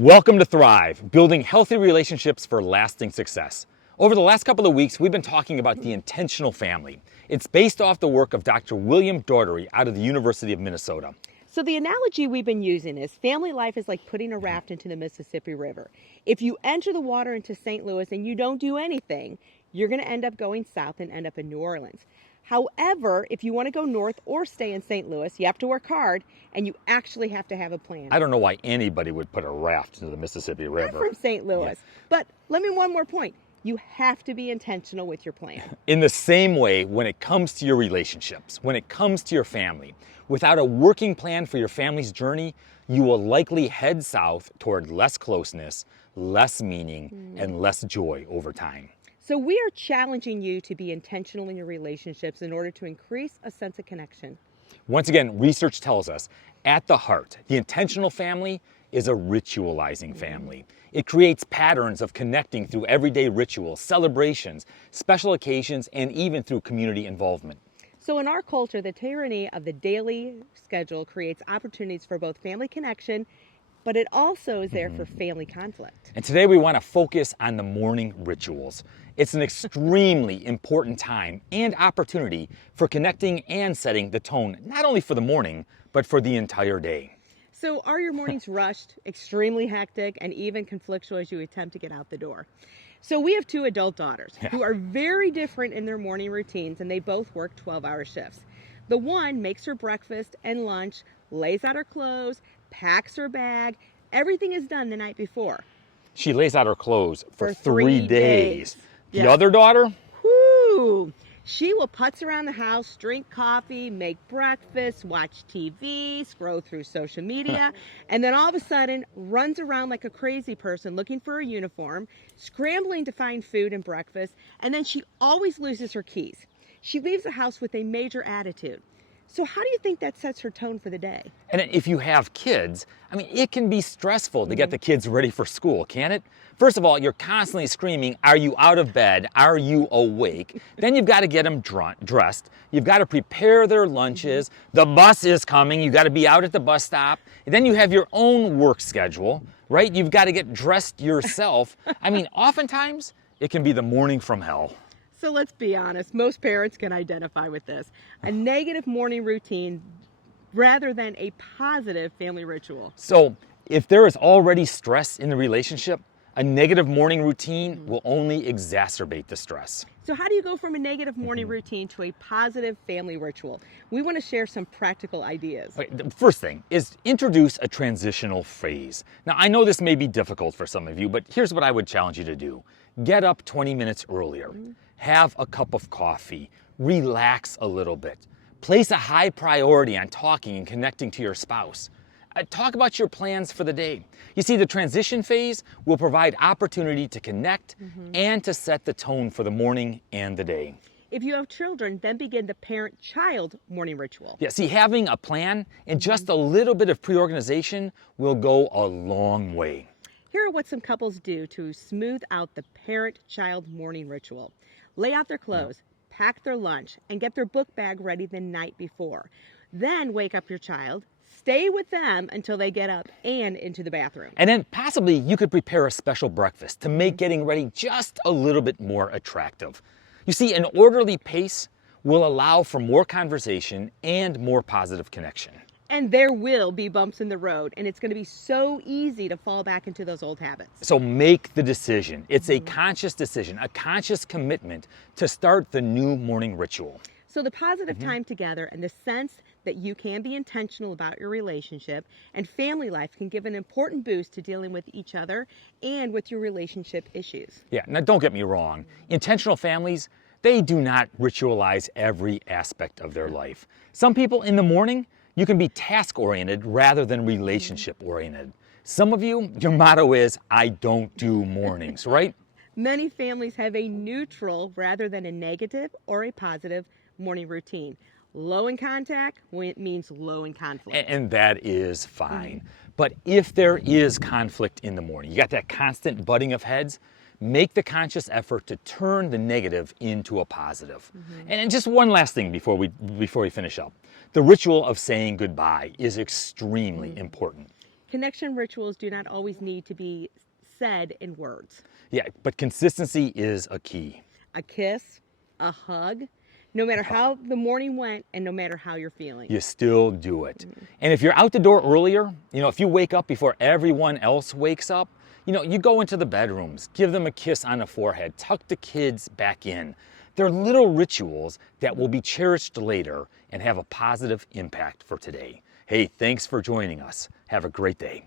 Welcome to Thrive, building healthy relationships for lasting success. Over the last couple of weeks, we've been talking about the intentional family. It's based off the work of Dr. William Doherty out of the University of Minnesota. So the analogy we've been using is family life is like putting a raft into the Mississippi River. If you enter the water into St. Louis and you don't do anything, you're going to end up going south and end up in New Orleans. However, if you want to go north or stay in St. Louis, you have to work hard and you actually have to have a plan. I don't know why anybody would put a raft into the Mississippi River. I'm from St. Louis. Yeah. But let me one more point. You have to be intentional with your plan. In the same way, when it comes to your relationships, when it comes to your family, without a working plan for your family's journey, you will likely head south toward less closeness, less meaning, and less joy over time. So we are challenging you to be intentional in your relationships in order to increase a sense of connection. Once again, research tells us at the heart, the intentional family is a ritualizing family. It creates patterns of connecting through everyday rituals, celebrations, special occasions, and even through community involvement. So in our culture, the tyranny of the daily schedule creates opportunities for both family connection, but it also is there for family conflict. And today we want to focus on the morning rituals. It's an extremely important time and opportunity for connecting and setting the tone, not only for the morning, but for the entire day. So are your mornings rushed, extremely hectic, and even conflictual as you attempt to get out the door? So we have two adult daughters who are very different in their morning routines, and they both work 12-hour shifts. The one makes her breakfast and lunch, lays out her clothes, packs her bag. Everything is done the night before. She lays out her clothes for 3 days. The Yeah. other daughter? Whoo! She will putz around the house, drink coffee, make breakfast, watch TV, scroll through social media, and then all of a sudden runs around like a crazy person looking for a uniform, scrambling to find food and breakfast, and then she always loses her keys. She leaves the house with a major attitude. So how do you think that sets her tone for the day? And if you have kids, it can be stressful to get the kids ready for school, can't it? First of all, you're constantly screaming, are you out of bed? Are you awake? Then you've got to get them dressed. You've got to prepare their lunches. The bus is coming. You've got to be out at the bus stop. And then you have your own work schedule, right? You've got to get dressed yourself. Oftentimes, it can be the morning from hell. So let's be honest, most parents can identify with this. A negative morning routine rather than a positive family ritual. So if there is already stress in the relationship, a negative morning routine will only exacerbate the stress. So how do you go from a negative morning routine to a positive family ritual? We want to share some practical ideas. Okay, the first thing is introduce a transitional phase. Now, I know this may be difficult for some of you, but here's what I would challenge you to do. Get up 20 minutes earlier. Have a cup of coffee, relax a little bit. Place a high priority on talking and connecting to your spouse. Talk about your plans for the day. You see, the transition phase will provide opportunity to connect and to set the tone for the morning and the day. If you have children, then begin the parent-child morning ritual. Yeah, see, having a plan and just a little bit of pre-organization will go a long way. Here are what some couples do to smooth out the parent-child morning ritual. Lay out their clothes, pack their lunch, and get their book bag ready the night before. Then wake up your child, stay with them until they get up and into the bathroom. And then possibly you could prepare a special breakfast to make getting ready just a little bit more attractive. You see, an orderly pace will allow for more conversation and more positive connection. And there will be bumps in the road, and it's going to be so easy to fall back into those old habits. So make the decision. It's a conscious decision, a conscious commitment to start the new morning ritual. So the positive time together and the sense that you can be intentional about your relationship and family life can give an important boost to dealing with each other and with your relationship issues. Yeah, now don't get me wrong. Intentional families, they do not ritualize every aspect of their life. Some people in the morning, you can be task-oriented rather than relationship-oriented. Some of you, your motto is, I don't do mornings, right? Many families have a neutral rather than a negative or a positive morning routine. Low in contact means low in conflict. And that is fine. But if there is conflict in the morning, you got that constant butting of heads, make the conscious effort to turn the negative into a positive. And just one last thing before we finish up. The ritual of saying goodbye is extremely important. Connection rituals do not always need to be said in words. Yeah, but consistency is a key. A kiss, a hug, no matter how the morning went and no matter how you're feeling. You still do it. And if you're out the door earlier, if you wake up before everyone else wakes up, you go into the bedrooms, give them a kiss on the forehead, tuck the kids back in. They're little rituals that will be cherished later and have a positive impact for today. Hey, thanks for joining us. Have a great day.